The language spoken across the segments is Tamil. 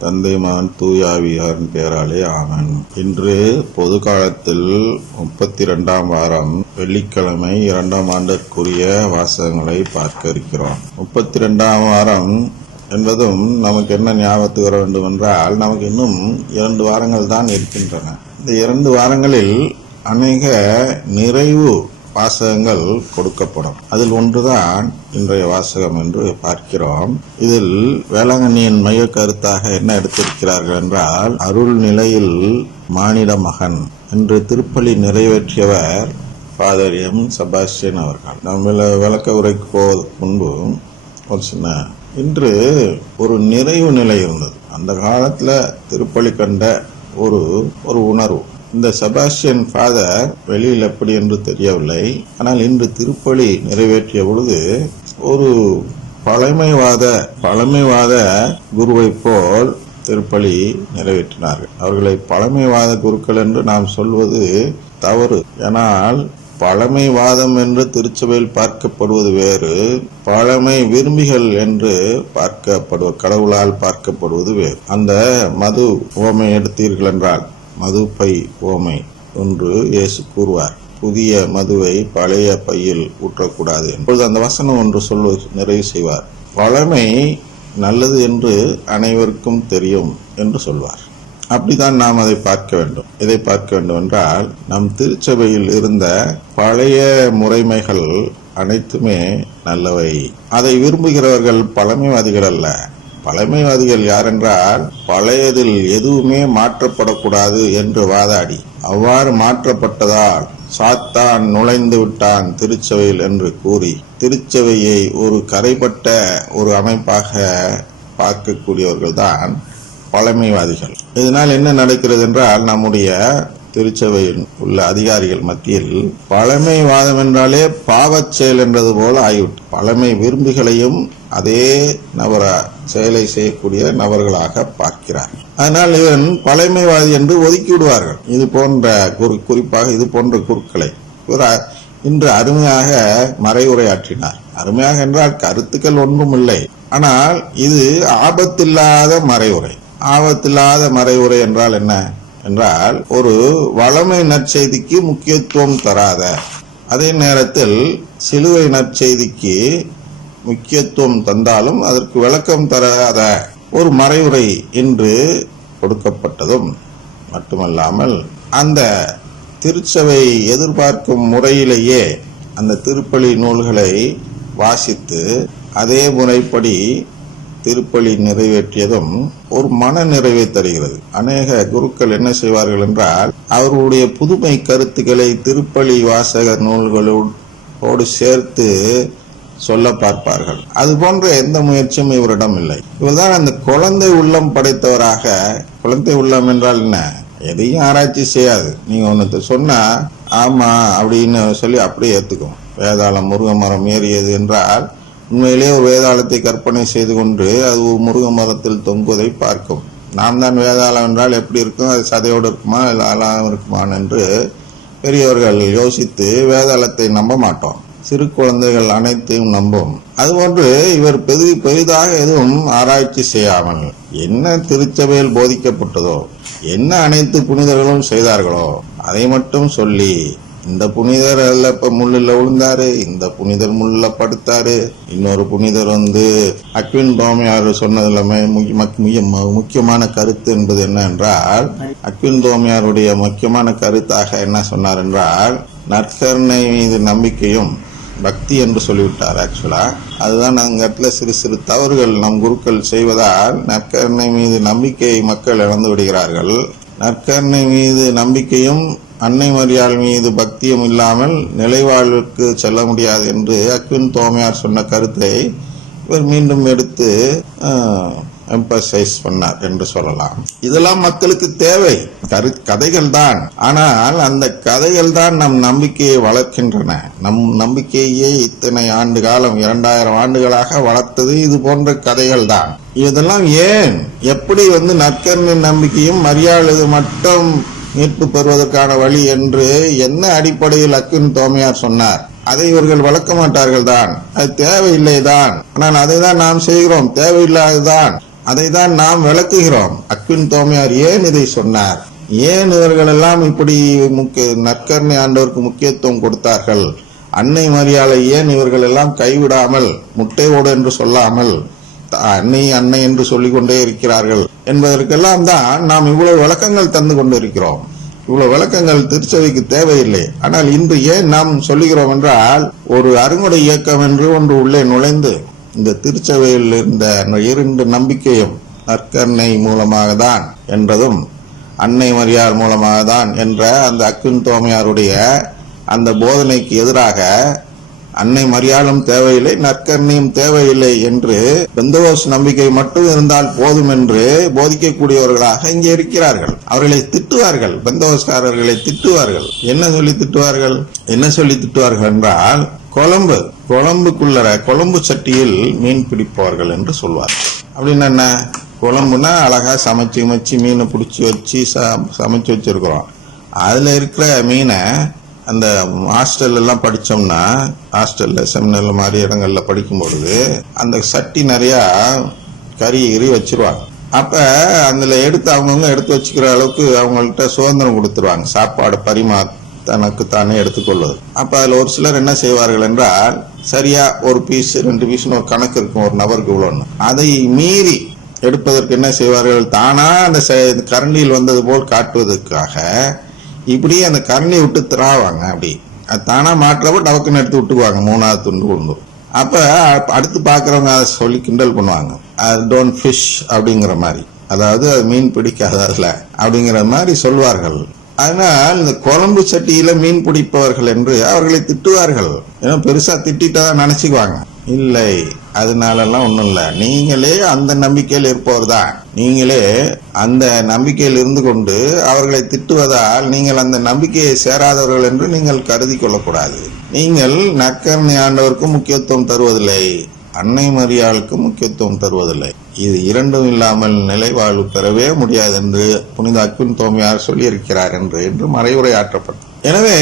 தந்தை மகன் தூயாவியாரின் பெயராலே ஆமன். இன்று பொது காலத்தில் முப்பத்தி இரண்டாம் வாரம் வெள்ளிக்கிழமை இரண்டாம் ஆண்டிற்குரிய வாசகங்களை பார்க்க இருக்கிறோம். முப்பத்தி இரண்டாம் வாரம் என்பதும் நமக்கு என்ன ஞாபகத்துக்கு வர வேண்டும் என்றால் நமக்கு இன்னும் இரண்டு வாரங்கள் தான் இருக்கின்றன. இந்த இரண்டு வாரங்களில் அநேக நிறைவு வாசகங்கள் கொடுக்கப்படும். அதில் ஒன்றுதான் இன்றைய வாசகம் என்று பார்க்கிறோம். இதில் வேளாங்கண்ணியின் மைய கருத்தாக என்ன எடுத்திருக்கிறார்கள் என்றால் அருள் நிலையில் மானிட மகன் என்று திருப்பலி நிறைவேற்றியவர் ஃபாதர் எம் சபாஸ்டியன் அவர்கள். நம்ம விளக்க உரைக்கு போவதற்கு முன்பு ஒரு சின்ன இன்று ஒரு நிறைவு நிலை இருந்தது. அந்த காலத்தில் திருப்பலி கண்ட ஒரு ஒரு உணர்வு. இந்த செபாஸ்டியன் ஃபாதர் வெளியில் எப்படி என்று தெரியவில்லை. ஆனால் இன்று திருப்பலி நிறைவேற்றிய பொழுது ஒரு பழமைவாத பழமைவாத குருவை போல் திருப்பலி நிறைவேற்றினார்கள். அவர்களை பழமைவாத குருக்கள் என்று நாம் சொல்வது தவறு. ஏனால் பழமைவாதம் என்று திருச்சபையில் பார்க்கப்படுவது வேறு பழமை விரும்பிகள் என்று பார்க்கப்படுவது கடவுளால் பார்க்கப்படுவது வேறு. அந்த மது உவமை எடுத்தீர்கள் என்றால் மதுப்பை ஓமை ஒன்று இயேசு கூறுவார். புதிய மதுவை பழைய பையில் ஊற்றக்கூடாது. இப்பொழுது அந்த வசனம் ஒன்று சொல்ல நிறைவு செய்வார். பழமை நல்லது என்று அனைவருக்கும் தெரியும் என்று சொல்வார். அப்படிதான் நாம் அதை பார்க்க வேண்டும். இதை பார்க்க வேண்டும் என்றால் நம் திருச்சபையில் இருந்த பழைய முறைமைகள் அனைத்துமே நல்லவை. அதை விரும்புகிறவர்கள் பழமைவாதிகள் அல்ல. பழமைவாதிகள் யாரென்றால் பழையதில் எதுவுமே மாற்றப்படக்கூடாது என்று வாதாடி அவ்வாறு மாற்றப்பட்டதால் சாத்தான் நுழைந்து விட்டான் திருச்சபையில் என்று கூறி திருச்சபையை ஒரு கரைப்பட்ட ஒரு அமைப்பாக பார்க்கக்கூடியவர்கள் தான் பழமைவாதிகள். இதனால் என்ன நடக்கிறது என்றால் நம்முடைய திருச்சபையில் உள்ள அதிகாரிகள் மத்தியில் பழமைவாதம் என்றாலே பாவச் செயல் என்றது போல ஆகிவிட்டு பழமை விரும்பிகளையும் அதே நபர செயலை செய்யக்கூடிய நபர்களாக பார்க்கிறார். அதனால் இவன் பழமைவாதி என்று ஒதுக்கி விடுவார்கள் இது போன்ற குறி- குறிப்பாக இது போன்ற குருக்களை. இவர் இன்று அருமையாக மறைவுரையாற்றினார். அருமையாக என்றால் கருத்துக்கள் ஒன்றும் இல்லை. ஆனால் இது ஆபத்தில்லாத மறைவுரை. ஆபத்தில்லாத மறைவுரை என்றால் என்ன? என்றால் ஒரு வளமை நற்செய்திக்கு முக்கியத்துவம் தராத அதே நேரத்தில் சிலுவை நற்செய்திக்கு முக்கியத்துவம் தந்தாலும் அதற்கு விளக்கம் தராத ஒரு மறைவுரை என்று கொடுக்கப்பட்டதும் மட்டுமல்லாமல் அந்த திருச்சபை எதிர்பார்க்கும் முறையிலேயே அந்த திருப்பலி நூல்களை வாசித்து அதே முறைப்படி திருப்பலி நிறைவேற்றியதும் ஒரு மன நிறைவை தருகிறது. அநேக குருக்கள் என்ன செய்வார்கள் என்றால் அவர்களுடைய புதுமை கருத்துக்களை திருப்பலி வாசக நூல்களோடு சேர்த்து சொல்ல பார்ப்பார்கள். அது போன்ற எந்த முயற்சியும் இவரிடம் இல்லை. இவர்தான் அந்த குழந்தை உள்ளம் படைத்தவராக குழந்தை உள்ளம் என்றால் என்ன? எதையும் ஆராய்ச்சி செய்யாது. நீங்க ஒன்னு சொன்னா ஆமா அப்படின்னு சொல்லி அப்படியே ஏத்துக்கும். வேதாளம் முருக மரம் ஏறியது என்றால் உண்மையிலே ஒரு வேதாளத்தை கற்பனை செய்து கொண்டு அது ஒரு முருக மரத்தில் தொங்குவதை பார்க்கும். நாம் தான் வேதாளம் என்றால் எப்படி இருக்கும்? அது சதையோடு இருக்குமா? இல்லை அலாம் இருக்குமான் என்று பெரியவர்கள் யோசித்து வேதாளத்தை நம்ப மாட்டோம். சிறு குழந்தைகள் அனைத்தையும் நம்பும். அதுபோன்று இவர் பெரி பெரிதாக எதுவும் ஆராய்ச்சி செய்யாமல் என்ன திருச்சபையில் போதிக்கப்பட்டதோ என்ன அனைத்து புனிதர்களும் செய்தார்களோ அதை மட்டும் சொல்லி இந்த புனிதர் அல்ல இப்ப முள்ளில் விழுந்தாரு இந்த புனிதர் முள்ளில் படுத்தாரு. இன்னொரு புனிதர் வந்து அக்வின் தோமையார் சொன்னது எல்லாமே முக்கியமான கருத்து என்பது என்ன என்றால் அக்வின் தோமியாருடைய முக்கியமான கருத்தாக என்ன சொன்னார் என்றால் நற்கருணை மீது நம்பிக்கையும் பக்தி என்று சொல்லிவிட்டார் ஆக்சுவலா. அதுதான் அந்த இடத்துல சிறு சிறு தவறுகள் நம் குருக்கள் செய்வதால் நற்கருணை மீது நம்பிக்கையை மக்கள் இழந்து விடுகிறார்கள். நற்கருணை மீது நம்பிக்கையும் அன்னை மரியாள் மீது பக்தியும் இல்லாமல் நிலைவாழ்விற்கு செல்ல முடியாது என்று அக்வின் தோமையார் சொன்ன கருத்தை இவர் மீண்டும் எடுத்து எம்பசைஸ் பண்ணார் என்று சொல்லலாம். இதெல்லாம் மக்களுக்கு தேவை. கரு கதைகள் தான் ஆனால் அந்த கதைகள் தான் நம் நம்பிக்கையை வளர்க்கின்றன. நம் நம்பிக்கையே இத்தனை ஆண்டு காலம் இரண்டாயிரம் ஆண்டுகளாக வளர்த்தது இது போன்ற கதைகள் தான் இதெல்லாம் ஏன்? எப்படி வந்து நற்கருணை நம்பிக்கையும் மரியாதை மட்டும் மீட்பு பெறுவதற்கான வழி என்று என்ன அடிப்படையில் அக்கின் தோமையார் சொன்னார்? அதை இவர்கள் வளர்க்க மாட்டார்கள் தான். அது தேவையில்லை தான். ஆனால் அதை தான் நாம் செய்கிறோம். தேவையில்லாததுதான் அதை தான் நாம் விளக்குகிறோம். அக்வின் தோமையார் ஏன் இதை சொன்னார்? ஏன் இவர்கள் எல்லாம் இப்படி முக்கிய நற்கர்ணை ஆண்டவருக்கு முக்கியத்துவம் கொடுத்தார்கள்? அன்னை மரியாதை ஏன் இவர்கள் எல்லாம் கைவிடாமல் முட்டையோடு என்று சொல்லாமல் அன்னை அன்னை என்று சொல்லிக் கொண்டே இருக்கிறார்கள் என்பதற்கெல்லாம் தான் நாம் இவ்வளவு விளக்கங்கள் தந்து கொண்டிருக்கிறோம். இவ்வளவு விளக்கங்கள் திருச்சபைக்கு தேவையில்லை. ஆனால் இன்று ஏன் நாம் சொல்லுகிறோம் என்றால் ஒரு அருங்குடை இயக்கம் என்று ஒன்று உள்ளே நுழைந்து இந்த திருச்சபையில் இருந்த இரண்டு நம்பிக்கையும் நற்கண்ணை மூலமாக தான் என்றதும் அன்னை மரியார் மூலமாக தான் என்ற அந்த அக்குன் தோமையாருடைய அந்த போதனைக்கு எதிராக அன்னை மரியாளும் தேவையில்லை நற்கர்ணியும் தேவையில்லை என்று பெந்தகோஸ் நம்பிக்கை மட்டும் இருந்தால் போதும் என்று போதிக்கக்கூடியவர்களாக இங்கே இருக்கிறார்கள். அவர்களை திட்டுவார்கள் பெந்தகோஸ்காரர்களை திட்டுவார்கள். என்ன சொல்லி திட்டுவார்கள்? என்ன சொல்லி திட்டுவார்கள் என்றால் கொழம்பு கொழம்புக்குள்ளற கொழம்பு சட்டியில் மீன் பிடிப்பவர்கள் என்று சொல்வார்கள் அப்படின்னு என்ன குழம்புனா அழகா சமைச்சு மச்சு மீனை பிடிச்சி வச்சு ச- சமைச்சு வச்சிருக்கிறோம். அதுல இருக்கிற மீனை அந்த ஹாஸ்டல்லாம் படித்தோம்னா படிச்சோம்னா ஹாஸ்டல்ல செமினர்ல மாதிரி இடங்கள்ல படிக்கும் பொழுது அந்த சட்டி நிறையா கறி கறி வச்சிருவாங்க. அப்போ அதில் எடுத்து அவங்கவுங்க எடுத்து வச்சுக்கிற அளவுக்கு அவங்கள்ட்ட சுதந்திரம் கொடுத்துருவாங்க. சாப்பாடு பரிமா தனக்கு தானே எடுத்துக்கொள்வது. அப்போ அதில் ஒரு சிலர் என்ன செய்வார்கள் என்றால் சரியாக ஒரு பீஸ் ரெண்டு பீஸ்னு ஒரு கணக்கு இருக்கும் ஒரு நபருக்கு இவ்வளோன்னு. அதை மீறி எடுப்பதற்கு என்ன செய்வார்கள்? தானாக அந்த கரண்டியில் வந்தது போல் காட்டுவதற்காக இப்படி அந்த கரண்டியை விட்டு திராவாங்க அப்படி. அது தானா மாற்றப்போ டவக்குன்னு எடுத்து விட்டுக்குவாங்க மூணாவது துண்டு கொண்டு. அப்ப அடுத்து பாக்குறவங்க அதை சொல்லி கிண்டல் பண்ணுவாங்க. டோன்ட் ஃபிஷ் அப்படிங்கிற மாதிரி. அதாவது அது மீன் பிடிக்காத அதுல அப்படிங்கிற மாதிரி சொல்வார்கள். அதனால் இந்த குழம்பு சட்டியில மீன் பிடிப்பவர்கள் என்று அவர்களை திட்டுவார்கள். ஏன்னா பெருசா திட்டிட்டதான் நினைச்சுக்குவாங்க. இல்லை. அதனாலலாம் ஒன்றும் இல்லை நீங்களே அந்த நம்பிக்கையில் இருப்பவர் தான் நீங்களே அந்த நம்பிக்கையில் இருந்து கொண்டு அவர்களை திட்டுவதால் நீங்கள் அந்த நம்பிக்கையை சேராதவர்கள் என்று நீங்கள் கருதி கொள்ளக்கூடாது. நீங்கள் நற்கருணை ஆண்டவருக்கு முக்கியத்துவம் தருவதில்லை. அன்னை மரியாளுக்கு முக்கியத்துவம் தருவதில்லை. இது இரண்டும் இல்லாமல் நிலைவாழ்வு பெறவே முடியாது என்று புனித அக்வின் தோமையார் சொல்லியிருக்கிறார் என்று என்று மறைவுரையாற்றப்பட்டது. எனவே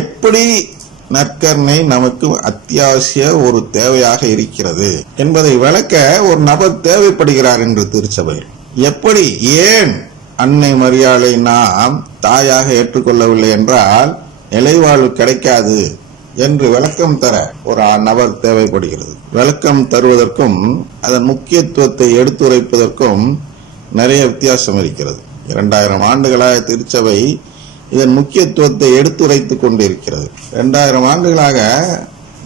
எப்படி நற்கருணை நமக்கு அத்தியாவசிய ஒரு தேவையாக இருக்கிறது என்பதை விளக்க ஒரு நபர் தேவைப்படுகிறார் என்று திருச்சபையில். எப்படி? ஏன் அன்னை மரியாதை நாம் தாயாக ஏற்றுக்கொள்ளவில்லை என்றால் நிலைவாழ்வு கிடைக்காது என்று விளக்கம் தர ஒரு ஆ- நபர் தேவைப்படுகிறது. விளக்கம் தருவதற்கும் அதன் முக்கியத்துவத்தை எடுத்துரைப்பதற்கும் நிறைய வித்தியாசம் இருக்கிறது. இரண்டாயிரம் ஆண்டுகளாக திருச்சபை இதன் முக்கியத்துவத்தை எடுத்துரைத்துக் கொண்டிருக்கிறது. இரண்டாயிரம் ஆண்டுகளாக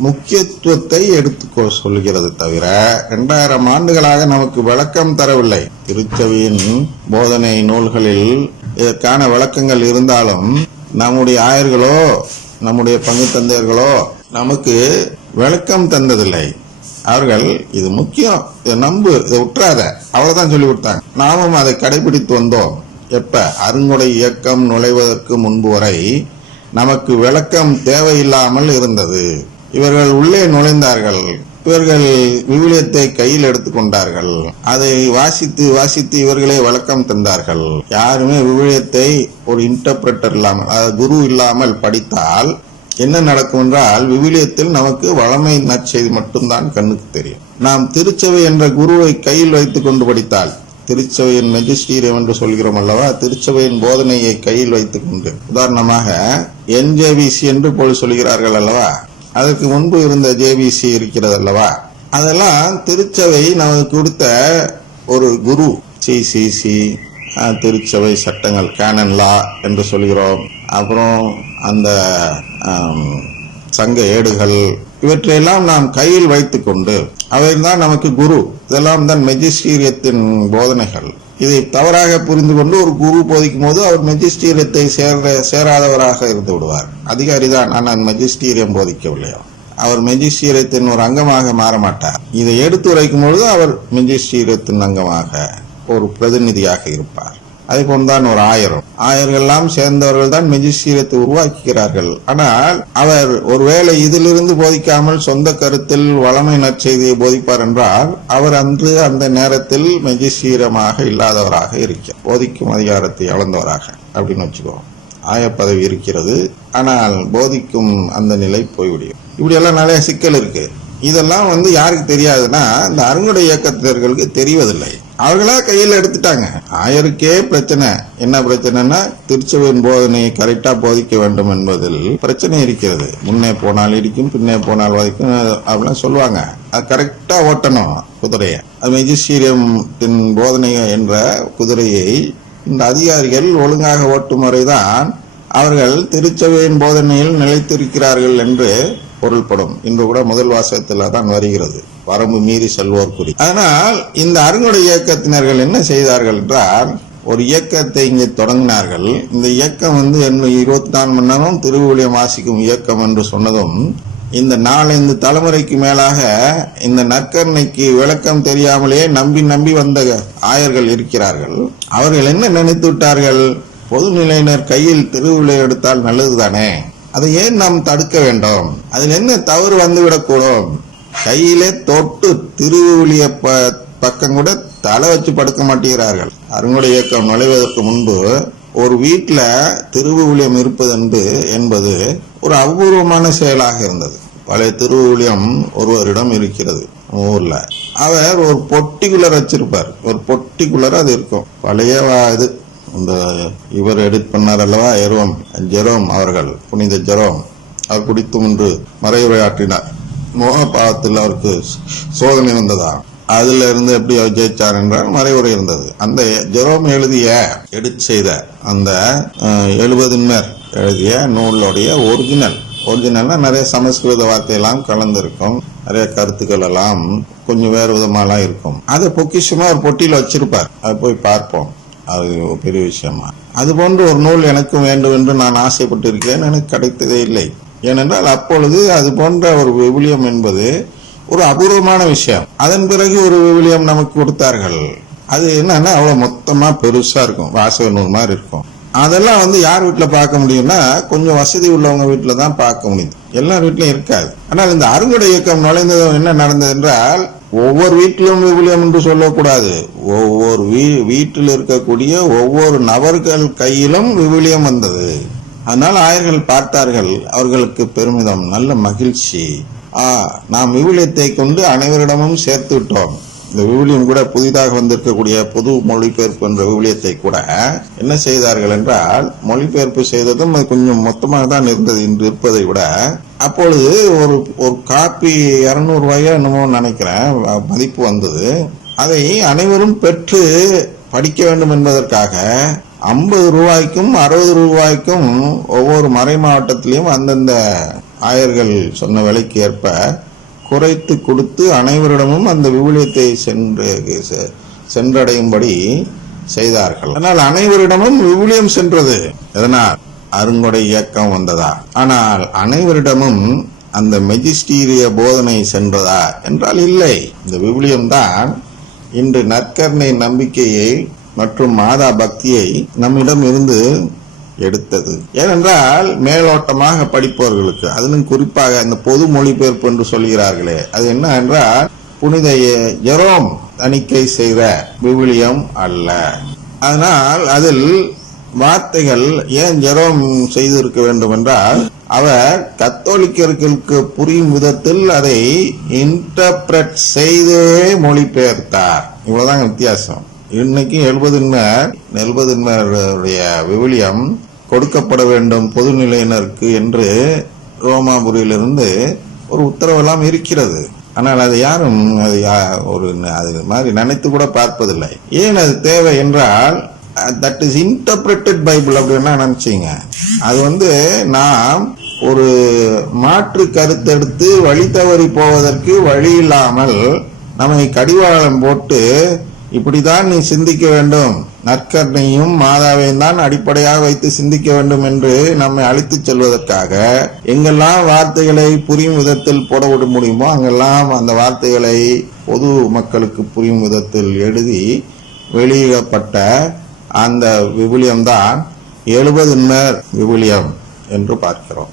முக்கியத்துவத்தை எடுத்து சொல்கிறது தவிர இரண்டாயிரம் ஆண்டுகளாக நமக்கு விளக்கம் தரவில்லை. திருச்சவியின் போதனை நூல்களில் இதற்கான விளக்கங்கள் இருந்தாலும் நம்முடைய ஆயர்களோ நம்முடைய பங்கு தந்தையர்களோ நமக்கு விளக்கம் தந்ததில்லை. அவர்கள் இது முக்கியம் இதை நம்பு இதை விட்டுறாத அவ்வளவுதான் சொல்லி கொடுத்தாங்க. நாமும் அதை கடைபிடித்து வந்தோம். எப்ப? அருங்குடை இயக்கம் நுழைவதற்கு முன்பு வரை நமக்கு விளக்கம் தேவையில்லாமல் இருந்தது. இவர்கள் உள்ளே நுழைந்தார்கள். இவர்கள் விவிலியத்தை கையில் எடுத்துக்கொண்டார்கள் அதை வாசித்து வாசித்து இவர்களே விளக்கம் தந்தார்கள். யாருமே விவிலியத்தை ஒரு இன்டர்பிரட்டர் இல்லாமல் அதாவது குரு இல்லாமல் படித்தால் என்ன நடக்கும் என்றால் விவிலியத்தில் நமக்கு வளமை நற்செய்தி மட்டும்தான் கண்ணுக்கு தெரியும். நாம் திருச்சவை என்ற குருவை கையில் வைத்துக் கொண்டு படித்தால் திருச்சபையின் மெஜிஸ்டீரியம் என்று சொல்கிறோம் அல்லவா? திருச்சபையின் போதனையை கையில் வைத்துக் கொண்டு. உதாரணமாக என்ஜேபிசி என்று போல் சொல்கிறார்கள் அல்லவா? அதற்கு முன்பு இருந்த ஜேபிசி இருக்கிறது அல்லவா? அதெல்லாம் திருச்சபை நமக்கு கொடுத்த ஒரு குரு. சிசிசி திருச்சபை சட்டங்கள் கேனன் லா என்று சொல்கிறோம். அப்புறம் அந்த சங்க ஏடுகள் இவற்றையெல்லாம் நாம் கையில் வைத்துக்கொண்டு அவைதான் நமக்கு குரு. இதெல்லாம் தான் மெஜிஸ்டீரியத்தின் போதனைகள். இதை தவறாக புரிந்து கொண்டு ஒரு குரு போதிக்கும் போது அவர் மெஜிஸ்டீரியத்தை சேர்ற சேராதவராக இருந்து விடுவார். அதிகாரி தான் ஆனால் மெஜிஸ்டீரியம் போதிக்கவில்லையோ. அவர் மெஜிஸ்டீரியத்தின் ஒரு அங்கமாக மாற மாட்டார். இதை எடுத்து உரைக்கும் பொழுது அவர் மெஜிஸ்டீரியத்தின் அங்கமாக ஒரு பிரதிநிதியாக இருப்பார். அதே தான் ஒரு ஆயரும். ஆயர்கள்லாம் சேர்ந்தவர்கள் தான் மெஜிஸ்டீரியத்தை உருவாக்குகிறார்கள். ஆனால் அவர் ஒருவேளை இதிலிருந்து போதிக்காமல் சொந்த கருத்தில் வளமை நற்செய்தியை போதிப்பார் என்றால் அவர் அன்று அந்த நேரத்தில் மெஜிஸ்டீரமாக இல்லாதவராக இருக்கிறார் போதிக்கும் அதிகாரத்தை அளந்தவராக அப்படின்னு வச்சுக்குவோம் ஆய பதவி இருக்கிறது. ஆனால் போதிக்கும் அந்த நிலை போய்விடும். இப்படியெல்லாம் நிறைய சிக்கல் இருக்கு. இதெல்லாம் வந்து யாருக்கு தெரியாதுன்னா இந்த அருங்குடை இயக்கத்தினர்களுக்கு தெரிவதில்லை. அவர்களா கையில் எடுத்துட்டாங்க. ஆயருக்கே பிரச்சனை. என்ன பிரச்சனைனா திருச்சபையின் போதனையை கரெக்டா போதிக்க வேண்டும் என்பதில் பிரச்சனை இருக்கிறது. முன்னே போனால் இடிக்கும் பின்னே போனால் வதைக்கும் அப்படிலாம் சொல்லுவாங்க. அது கரெக்டா ஓட்டணும் குதிரையை. அது மெஜிஸ்டீரியத்தின் போதனை என்ற குதிரையை இந்த அதிகாரிகள் ஒழுங்காக ஓட்டும் முறைதான் அவர்கள் திருச்சபையின் போதனையில் நிலைத்திருக்கிறார்கள் என்று பொருள்படும். என்று கூட முதல் வாசகத்தில் தான் வருகிறது. வரம்பு மீறி செல்வோர் குறி ஆனால் இந்த அருங்கொடை இயக்கத்தினர்கள் என்ன செய்தார்கள் என்றால் ஒரு இயக்கத்தை இங்கே தொடங்கினார்கள். இந்த இயக்கம் வந்து என்ன இருபத்தி நாலு மணி நேரம் திருவிழியம் வாசிக்கும் இயக்கம் என்று சொன்னதும் இந்த நாலஞ்சு தலைமுறைக்கு மேலாக இந்த நற்கருணைக்கு விளக்கம் தெரியாமலே நம்பி நம்பி வந்த ஆயர்கள் இருக்கிறார்கள். அவர்கள் என்ன நினைத்து விட்டார்கள்? பொதுநிலையினர் கையில் திருவிழா எடுத்தால் நல்லதுதானே? அதை ஏன் நாம் தடுக்க வேண்டும்? அதில் என்ன தவறு வந்துவிடக்கூடும்? கையிலே தொட்டு திருவுளிய ப- பக்கம் கூட தலை வச்சு படுக்க மாட்டேங்கிறார்கள். அருங்குடை இயக்கம் நுழைவதற்கு முன்பு ஒரு வீட்டில் திருவுளியம் இருப்பது என்று என்பது ஒரு அபூர்வமான செயலாக இருந்தது. பழைய திருவுளியம் ஒருவரிடம் இருக்கிறது ஊரில். அவர் ஒரு பொட்டிக்குள்ளர் வச்சிருப்பார். ஒரு பொட்டிக்குள்ளர் அது இருக்கும். பழைய இது இந்த இவர் எடிட் பண்ணார் அல்லவா? எரோம் ஜெரோம் அவர்கள் புனித ஜெரோம். அவர் குடித்து முன்று மறைவுரையாற்றினார். மோக பாவத்தில் அவருக்கு சோதனை வந்ததா அதுல இருந்து எப்படி அவர் ஜெயிச்சார் என்றால் மறைவுரை இருந்தது. அந்த ஜெரோம் எழுதிய எடிட் செய்த அந்த எழுபதின்மர் எழுதிய நூலுடைய ஒரிஜினல் ஒரிஜினல்னா நிறைய சமஸ்கிருத வார்த்தையெல்லாம் கலந்திருக்கும். நிறைய கருத்துக்கள் எல்லாம் கொஞ்சம் வேறு விதமாலாம் இருக்கும். அதை பொக்கிஷமா ஒரு பொட்டியில் வச்சிருப்பார். அதை போய் பார்ப்போம். அது ஒரு பெரிய விஷயமா. அது போன்ற ஒரு நூல் எனக்கும் வேண்டும் என்று நான் ஆசைப்பட்டு இருக்கிறேன் எனக்கு கிடைத்ததே இல்லை. ஏனென்றால் அப்பொழுது அது போன்ற ஒரு விவிலியம் என்பது ஒரு அபூர்வமான விஷயம். அதன் பிறகு ஒரு விவிலியம் நமக்கு கொடுத்தார்கள். அது என்னன்னா அவ்வளவு மொத்தமா பெருசா இருக்கும். வாசக நூல் மாதிரி இருக்கும். அதெல்லாம் வந்து யார் வீட்டில் பார்க்க முடியும்னா கொஞ்சம் வசதி உள்ளவங்க வீட்டில் தான் பார்க்க முடியுது எல்லார் வீட்லையும் இருக்காது. ஆனால் இந்த அறுவடை இயக்கம் நுழைந்ததும் என்ன நடந்தது என்றால் ஒவ்வொரு வீட்டிலும் விவிலியம் என்று சொல்லக்கூடாது. ஒவ்வொரு வீ வீட்டில் இருக்கக்கூடிய ஒவ்வொரு நபர்கள் கையிலும் விவிலியம் வந்தது. அதனால் ஆயர்கள் பார்த்தார்கள் அவர்களுக்கு பெருமிதம் நல்ல மகிழ்ச்சி. ஆ நாம் விவிலியத்தை கொண்டு அனைவரிடமும் சேர்த்து விட்டோம். இந்த விவிலியம் கூட புதிதாக வந்திருக்கக்கூடிய புது மொழிபெயர்ப்பு என்ற விவிலியத்தை கூட என்ன செய்தார்கள் என்றால் மொழிபெயர்ப்பு செய்ததும் அது கொஞ்சம் மொத்தமாக தான் இருந்தது இன்று இருப்பதை விட அப்பொழுது ஒரு ஒரு காப்பி இரநூறுவாயோ என்னமோ நினைக்கிறேன் மதிப்பு வந்தது. அதை அனைவரும் பெற்று படிக்க வேண்டும் என்பதற்காக ஐம்பது ரூபாய்க்கும் அறுபது ரூபாய்க்கும் ஒவ்வொரு மறை மாவட்டத்திலையும் அந்தந்த ஆயர்கள் சொன்ன விலைக்கு ஏற்ப குறைத்து கொடுத்து அனைவரிடமும் அந்த விவிலியத்தை சென்று செ- சென்றடையும்படி செய்தார்கள். ஆனால் அனைவரிடமும் விவிலியம் சென்றது. எதனால் அருங்கொடை இயக்கம் வந்ததா? ஆனால் அனைவரிடமும் அந்த மெஜிஸ்டீரிய போதனை சென்றதா என்றால் இல்லை. இந்த விவிலியம் தான் இன்று நற்கர்ணை நம்பிக்கையை மற்றும் மாதா பக்தியை நம்மிடம் இருந்து எடுத்தது. ஏனென்றால் மேலோட்டமாக படிப்பவர்களுக்கு அதிலும் குறிப்பாக இந்த பொது மொழிபெயர்ப்பு என்று சொல்கிறார்களே அது என்ன என்றால் புனித ஜெரோம் தணிக்கை செய்த விவிலியம் அல்ல. அதனால் அதில் வார்த்தைகள் ஏன் ஜெரோம் செய்திருக்க வேண்டும் என்றால் அவர் கத்தோலிக்கர்களுக்கு புரியும் விதத்தில் அதை இன்டர்பிரட் செய்தே மொழிபெயர்த்தார். இவ்வளவுதான் வித்தியாசம். இன்னைக்கு எழுபதின்மையார் எழுபதின்மருடைய விவிலியம் கொடுக்கப்பட வேண்டும் பொதுநிலையினருக்கு என்று ரோமாபுரியிலிருந்து ஒரு உத்தரவெல்லாம் இருக்கிறது. ஆனால் அது யாரும் அது யா- ஒரு அது மாதிரி நினைத்து கூட பார்ப்பதில்லை. ஏன் அது தேவை என்றால் தட் இஸ் இன்டர்பிரட்டட் பைபிள் அப்படின்னா நினச்சிங்க? அது வந்து நாம் ஒரு மாற்று கருத்தெடுத்து வழி தவறி போவதற்கு வழி இல்லாமல் நம்மை கடிவாளம் போட்டு இப்படிதான் நீ சிந்திக்க வேண்டும். நற்கருணையும் மாதாவையும் தான் அடிப்படையாக வைத்து சிந்திக்க வேண்டும் என்று நம்மை அழைத்துச் செல்வதற்காக எங்கெல்லாம் வார்த்தைகளை புரியும் விதத்தில் போட விட முடியுமோ அங்கெல்லாம் அந்த வார்த்தைகளை பொது மக்களுக்கு புரியும் விதத்தில் எழுதி வெளியிடப்பட்ட அந்த விவிலியம்தான் எழுபதுன்னர் விவிலியம் என்று பார்க்கிறோம்.